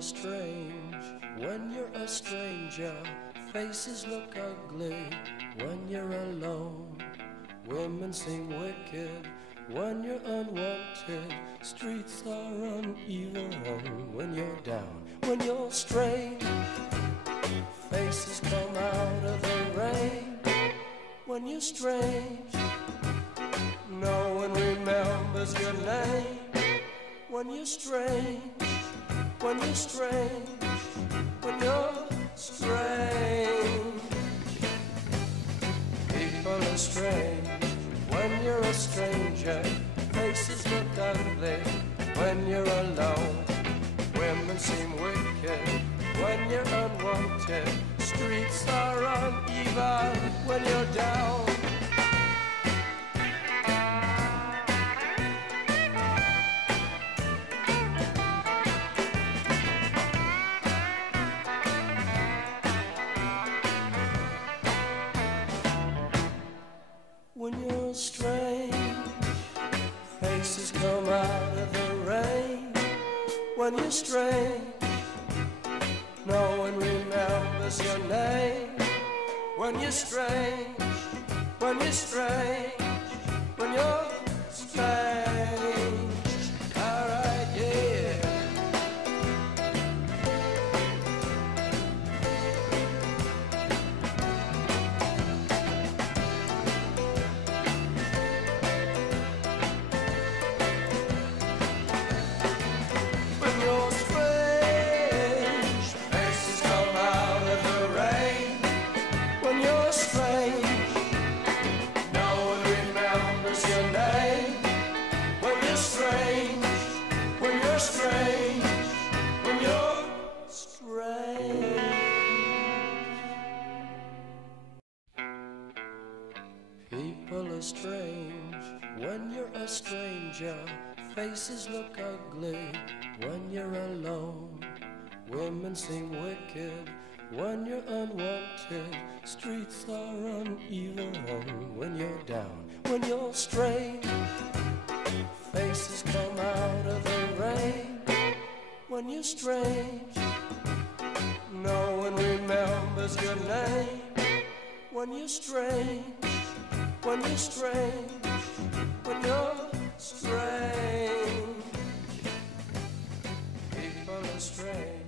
are strange when you're a stranger. Faces look ugly when you're alone. Women seem wicked when you're unwanted. Streets are uneven when you're down. When you're strange, faces come out of the rain. When you're strange, no one remembers your name. When you're strange, when you're strange, when you're strange. People are strange when you're a stranger. Faces look ugly when you're alone. Women seem wicked when you're unwanted. Streets are uneven when you're down. When you're strange, faces come out of the rain. When you're strange, no one remembers your name. When you're strange, when you're strange, when you're strange. Alright, yeah. When you're strange, faces come out of the rain. When you're strange, no one remembers your name. When you're strange, when you're strange, when you're strange. People are strange when you're a stranger. Faces look ugly when you're alone. Women seem wicked when you're unwanted. Streets are uneven when you're down. When you're strange, faces come out of the rain. When you're strange, no one remembers your name. When you're strange, when you're strange, when you're strange. People are strange.